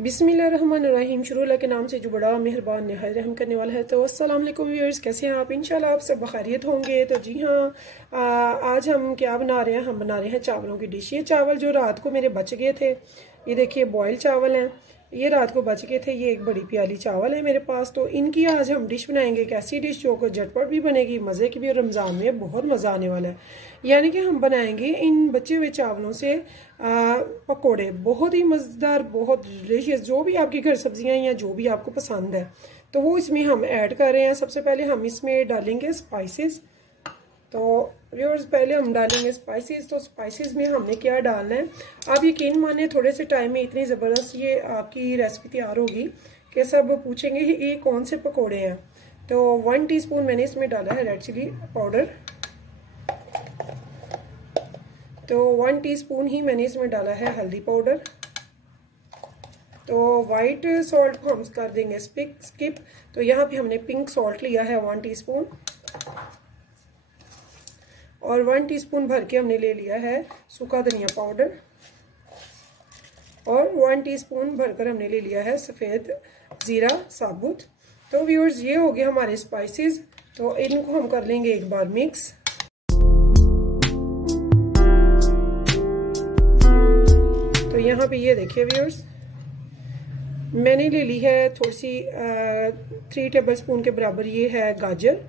बिस्मिल्लाहिर्रहमानिर्रहीम। शुरू अल्लाह के नाम से जो बड़ा मेहरबान निहायत रहम करने वाला है। तो अस्सलाम वालेकुम व्यूअर्स, कैसे हैं आप? इंशाल्लाह आप सब बखैरियत होंगे। तो जी हाँ, आज हम क्या बना रहे हैं? हम बना रहे हैं चावलों की डिश। ये चावल जो रात को मेरे बच गए थे, ये देखिए बॉयल चावल हैं, ये रात को बच गए थे। ये एक बड़ी प्याली चावल है मेरे पास। तो इनकी आज हम डिश बनाएंगे। एक ऐसी डिश जो को झटपट भी बनेगी, मज़े की भी, और रमज़ान में बहुत मज़ा आने वाला है। यानी कि हम बनाएंगे इन बचे हुए चावलों से पकोड़े। बहुत ही मज़ेदार, बहुत डिलीशियस, जो भी आपके घर सब्जियां या जो भी आपको पसंद है तो वो इसमें हम ऐड कर रहे हैं। सबसे पहले हम इसमें डालेंगे स्पाइसेस। तो व्यूअर्स, पहले हम डालेंगे स्पाइसेस। तो स्पाइसेस में हमने क्या डालना है, आप यकीन माने थोड़े से टाइम में इतनी ज़बरदस्त ये आपकी रेसिपी तैयार होगी कि सब पूछेंगे ये कौन से पकोड़े हैं। तो 1 टीस्पून मैंने इसमें डाला है रेड चिली पाउडर। तो 1 टीस्पून ही मैंने इसमें डाला है हल्दी पाउडर। तो वाइट सॉल्ट को हम कर देंगे स्किप। तो यहाँ पे हमने पिंक सॉल्ट लिया है 1 टीस्पून, और 1 टीस्पून भर के हमने ले लिया है सूखा धनिया पाउडर, और 1 टीस्पून भरकर हमने ले लिया है सफ़ेद ज़ीरा साबुत। तो व्यूअर्स, ये हो गए हमारे स्पाइसेस। तो इनको हम कर लेंगे एक बार मिक्स। तो यहाँ पे ये देखिए व्यूअर्स, मैंने ले ली है थोड़ी सी 3 टेबलस्पून के बराबर ये है गाजर।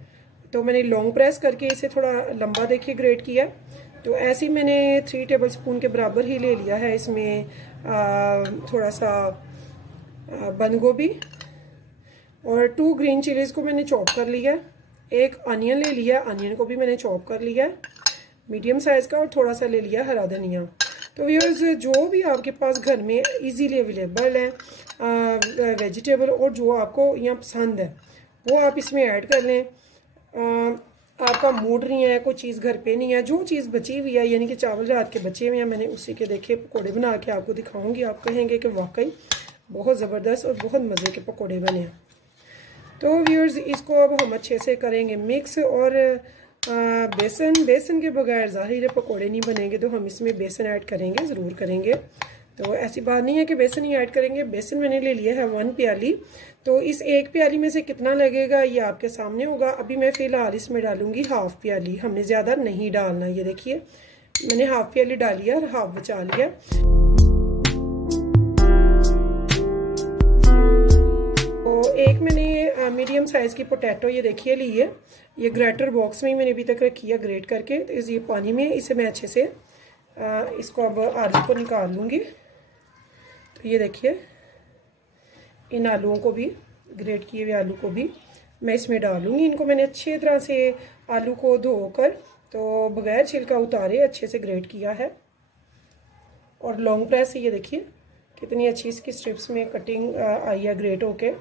तो मैंने लॉन्ग प्रेस करके इसे थोड़ा लंबा देखिए ग्रेट किया। तो ऐसे ही मैंने 3 टेबलस्पून के बराबर ही ले लिया है इसमें थोड़ा सा बंद गोभी, और 2 ग्रीन चिलीज़ को मैंने चॉप कर लिया। एक अनियन ले लिया, अनियन को भी मैंने चॉप कर लिया मीडियम साइज़ का, और थोड़ा सा ले लिया हरा धनिया। तो व्यूअर्स, जो भी आपके पास घर में इजीली अवेलेबल है वेजिटेबल और जो आपको यहाँ पसंद है वो आप इसमें ऐड कर लें। आपका मूड नहीं है, कोई चीज़ घर पे नहीं है, जो चीज़ बची हुई है, यानी कि चावल रात के बचे हुए हैं, मैंने उसी के देखे पकोड़े बना के आपको दिखाऊंगी। आप कहेंगे कि वाकई बहुत ज़बरदस्त और बहुत मज़े के पकोड़े बने हैं। तो व्यूअर्स, इसको अब हम अच्छे से करेंगे मिक्स। और बेसन के बगैर ज़ाहिर है पकोड़े नहीं बनेंगे, तो हम इसमें बेसन ऐड करेंगे, ज़रूर करेंगे। तो ऐसी बात नहीं है कि बेसन ही ऐड करेंगे। बेसन मैंने ले लिया है 1 प्याली। तो इस 1 प्याली में से कितना लगेगा ये आपके सामने होगा। अभी मैं फ़िलहाल इसमें डालूंगी हाफ प्याली, हमने ज़्यादा नहीं डालना। ये देखिए मैंने हाफ प्याली डाली है और हाफ बचा लिया। तो एक मैंने मीडियम साइज़ की पोटैटो ये देखिए ली है, ये ग्रेटर बॉक्स में ही मैंने अभी तक रखी है ग्रेट करके। तो ये पानी में इसे मैं अच्छे से इसको अब आलू को निकाल लूँगी। तो ये देखिए इन आलूओं को भी, ग्रेट किए हुए आलू को भी मैं इसमें डालूँगी। इनको मैंने अच्छी तरह से आलू को धोकर, तो बगैर छिलका उतारे अच्छे से ग्रेट किया है, और लॉन्ग प्रेस से ये देखिए कितनी अच्छी इसकी स्ट्रिप्स में कटिंग आई है ग्रेट होके।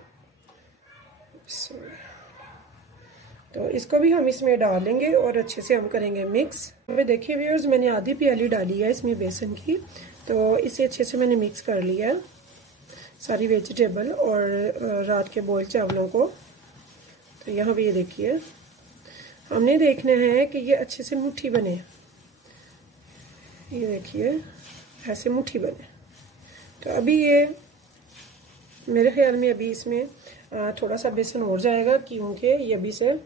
तो इसको भी हम इसमें डालेंगे और अच्छे से हम करेंगे मिक्स। अभी देखिए व्यूअर्स, मैंने आधी प्याली डाली है इसमें बेसन की। तो इसे अच्छे से मैंने मिक्स कर लिया है सारी वेजिटेबल और रात के बॉयल चावलों को। तो यहाँ पे ये देखिए हमने देखना है कि ये अच्छे से मुट्ठी बने। ये देखिए ऐसे मुट्ठी बने। तो अभी ये मेरे ख्याल में अभी इसमें थोड़ा सा बेसन और जाएगा, क्योंकि ये अभी से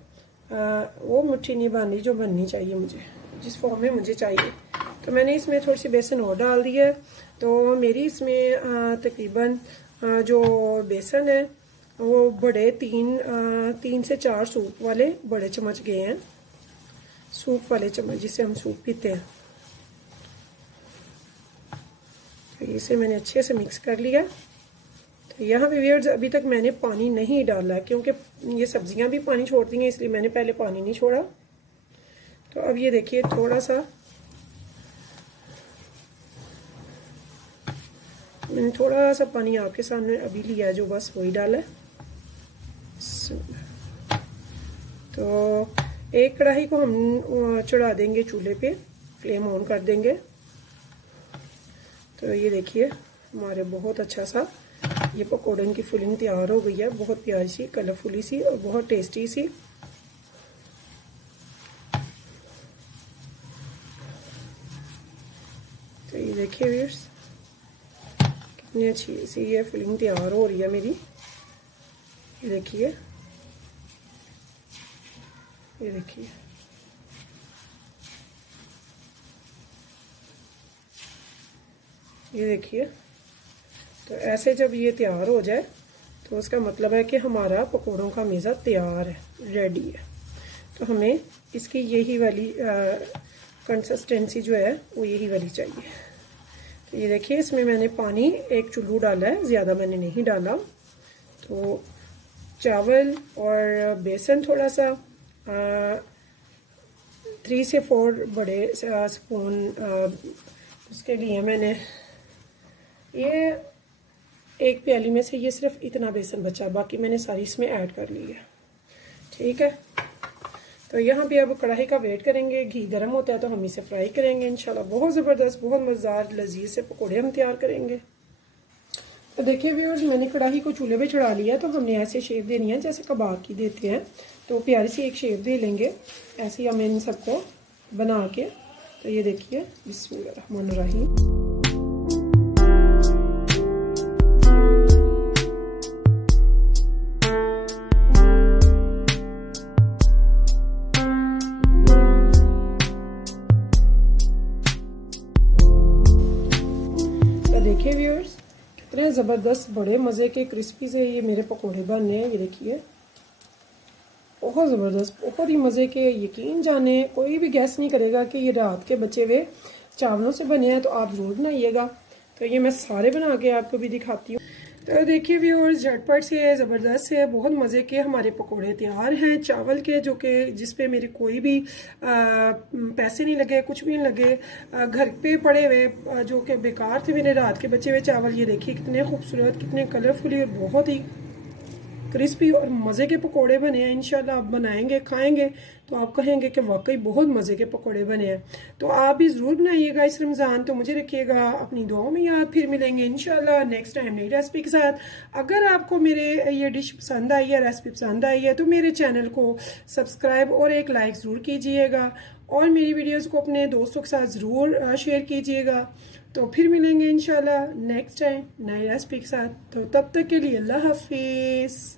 वो मुट्ठी नहीं बननी जो बननी चाहिए मुझे, जिस फॉर्म में मुझे चाहिए। तो मैंने इसमें थोड़ी सी बेसन और डाल दी है। तो मेरी इसमें तकरीबन जो बेसन है वो बड़े 3 से 4 सूप वाले बड़े चम्मच गए हैं, सूप वाले चम्मच जिससे हम सूप पीते हैं। तो इसे मैंने अच्छे से मिक्स कर लिया। तो यहाँ पे व्यूअर्स, अभी तक मैंने पानी नहीं डाला क्योंकि ये सब्जियां भी पानी छोड़ती हैं, इसलिए मैंने पहले पानी नहीं छोड़ा। तो अब ये देखिए थोड़ा सा मैंने थोड़ा सा पानी आपके सामने अभी लिया है, जो बस वही डाला है। तो एक कढ़ाई को हम चढ़ा देंगे चूल्हे पे, फ्लेम ऑन कर देंगे। तो ये देखिए हमारे बहुत अच्छा सा ये पकौड़े की फिलिंग तैयार हो गई है, बहुत प्यारी सी, कलरफुली सी और बहुत टेस्टी सी। तो ये देखिए व्यूअर्स कितनी अच्छी सी ये फिलिंग तैयार हो रही है मेरी। ये देखिए, ये देखिए, ये देखिए। तो ऐसे जब ये तैयार हो जाए तो उसका मतलब है कि हमारा पकौड़ों का मेज़ा तैयार है, रेडी है। तो हमें इसकी यही वाली कंसिस्टेंसी जो है वो यही वाली चाहिए। तो ये देखिए, इसमें मैंने पानी 1 चुल्लू डाला है, ज़्यादा मैंने नहीं डाला। तो चावल और बेसन थोड़ा सा 3 से 4 बड़े स्पून, उसके लिए मैंने ये 1 प्याली में से ये सिर्फ इतना बेसन बचा, बाकी मैंने सारी इसमें ऐड कर ली है। ठीक है, तो यहाँ पे अब कढ़ाई का वेट करेंगे, घी गर्म होता है तो हम इसे फ्राई करेंगे इंशाल्लाह। बहुत ज़बरदस्त, बहुत मज़ेदार लजीज से पकौड़े हम तैयार करेंगे। तो देखिए व्यूअर्स, मैंने कढ़ाई को चूल्हे पे चढ़ा लिया। तो हमने ऐसे शेप देनी है जैसे कबाब की देते हैं, तो प्यारी सी एक शेप दे लेंगे। ऐसे ही हम इन सबको बना के, तो ये देखिए, बिस्मिल्लाहिर्रहमानिर्रहीम। देखिए व्यूअर्स, कितने ज़बरदस्त बड़े मज़े के क्रिस्पी से ये मेरे पकोड़े बने हैं। ये देखिए, बहुत ज़बरदस्त, बहुत ही मज़े के। यकीन जाने, कोई भी गैस नहीं करेगा कि ये रात के बचे हुए चावलों से बने हैं। तो आप ज़रूर बनाइएगा। तो ये मैं सारे बना के आपको भी दिखाती हूँ। तो देखिए व्यूअर्स, झटपट से, ज़बरदस्त से, बहुत मज़े के हमारे पकोड़े तैयार हैं चावल के, जो कि जिस पे मेरे कोई भी पैसे नहीं लगे, कुछ भी नहीं लगे, घर पे पड़े हुए जो कि बेकार थे मेरे रात के बचे हुए चावल। ये देखिए कितने खूबसूरत, कितने कलरफुली और बहुत ही क्रिस्पी और मज़े के पकोड़े बने हैं। इंशाल्लाह आप बनाएंगे, खाएंगे तो आप कहेंगे कि वाकई बहुत मज़े के पकोड़े बने हैं। तो आप भी ज़रूर बनाइएगा इस रमज़ान। तो मुझे रखिएगा अपनी दुआओं में याद। फिर मिलेंगे इंशाल्लाह नेक्स्ट टाइम नई रेसिपी के साथ। अगर आपको मेरे ये डिश पसंद आई है, रेसिपी पसंद आई है, तो मेरे चैनल को सब्सक्राइब और एक लाइक ज़रूर कीजिएगा, और मेरी वीडियोज़ को अपने दोस्तों के साथ ज़रूर शेयर कीजिएगा। तो फिर मिलेंगे इंशाल्लाह नेक्स्ट टाइम नई रेसिपी के साथ। तो तब तक के लिए अल्लाह हाफिज़।